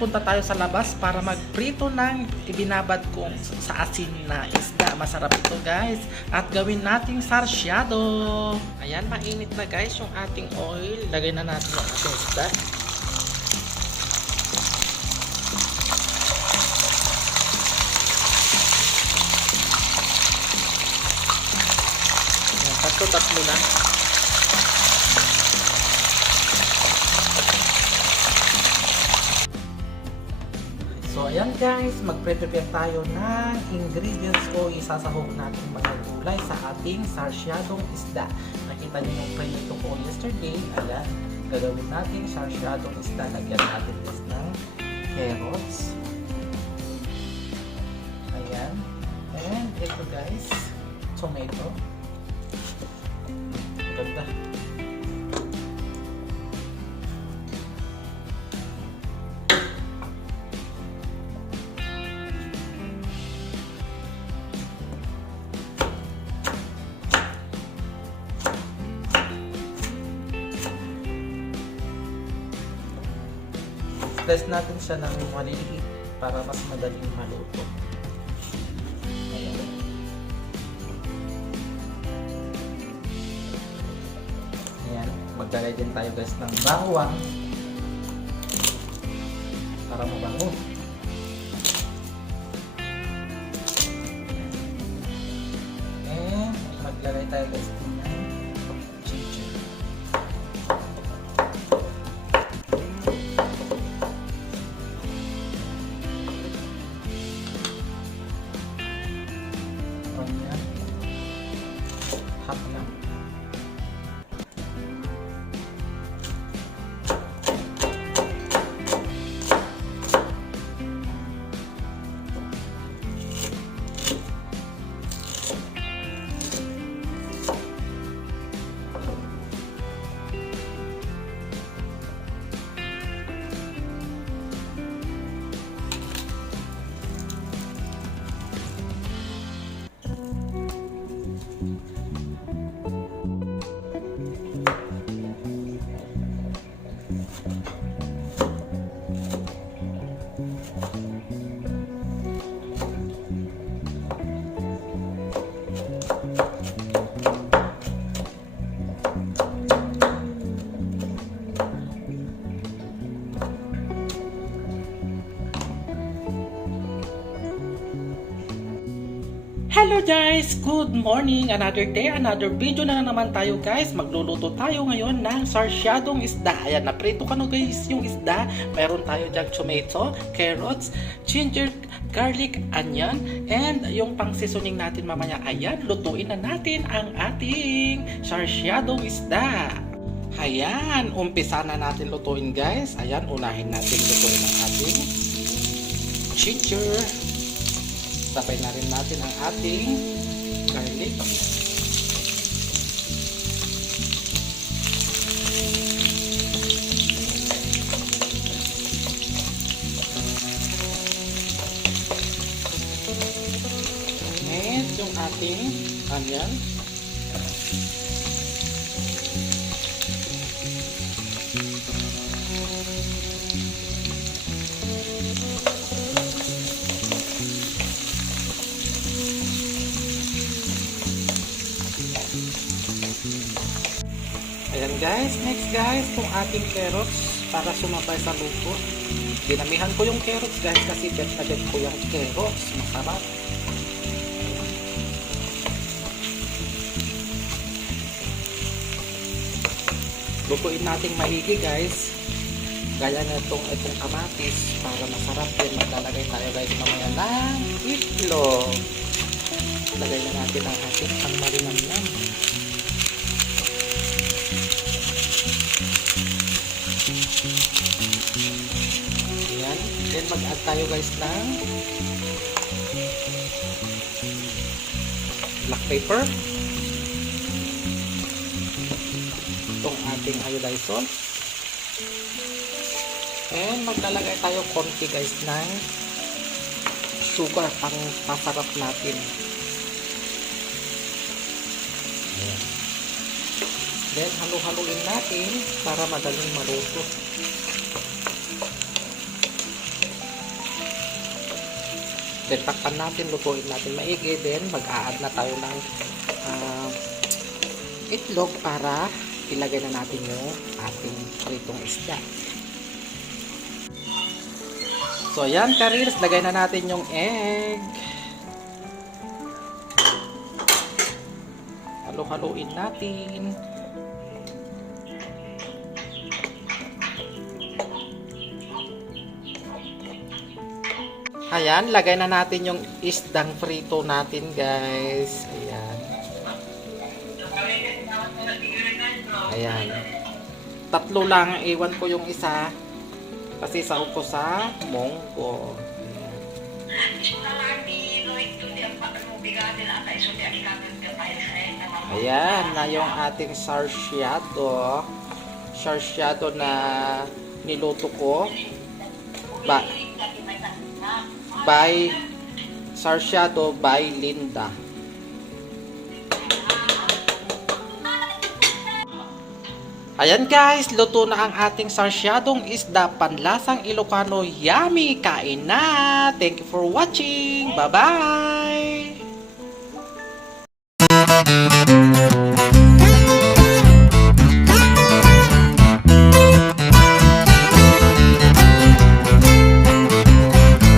punta tayo sa labas para magprito ng ibinabad kong sa asin na isda. Masarap ito guys. At gawin nating sarsyado. Ayan, mainit na guys yung ating oil. Lagay na natin yung ating isda. Ayan, tatlo-tatlo na. So ayan guys, mag-prepare tayo ng ingredients o isasahog natin mga sa ating sarsyadong isda. Nakita niyo yung prito ko yesterday. Ayan, gagawin natin sarsyadong isda. Lagyan natin guys ng carrots. Ayan. And ito guys, tomato. Ganda. Slice natin siya ng maliliit para mas madaling maluto. Ayan. Ayan. Maglalagay din tayo guys ng bawang para mabango. And maglalagay tayo guys ng Onion. Half lang. うん。Hello guys! Good morning! Another day, another video na naman tayo guys. Magluluto tayo ngayon ng sarsyadong isda. Ayan, naprito ka na guys yung isda. Meron tayo dyan tomato, carrots, ginger, garlic, onion, and yung pang seasoning natin mamaya. Ayan, lutuin na natin ang ating sarsyadong isda. Ayan, umpisa na natin lutuin guys. Ayan, unahin natin lutuin ang ating ginger. Sabay na rin natin ang ating garlic. And yung ating onion. Guys, next guys, itong ating carrots para sumabay sa luto. Dinamihan ko yung carrots guys kasi bet na bet ko yung carrots. Masarap. Lutuin nating maigi guys. Gaya na itong, itong kamatis para masarap din. Maglalagay tayo guys mamaya ng itlog. Lagay na natin ang ating ang marinamnam. Then mag-add tayo guys ng black pepper. Itong ating iodized salt. And maglalagay tayo konti guys ng sugar pang pasarap natin. Then halo-haloin natin para madaling maluto. Then natin, lutuin natin maigi. Then mag-a-add na tayo ng ah, itlog para ilagay na natin yung ating pritong isda. So yan, karils, lagay na natin yung egg. Halo-haloin natin. Ayan, lagay na natin yung isdang frito natin, guys. Ayan. Ayan. Tatlo lang, iwan ko yung isa. Kasi sahog ko sa mongko. Ayan, na yung ating sarsyado. Sarsyado na niluto ko. Ba by Sarsyado by Linda. Ayan guys, luto na ang ating sarsyadong isda panlasang Ilocano. Yummy! Kain na! Thank you for watching! Bye-bye!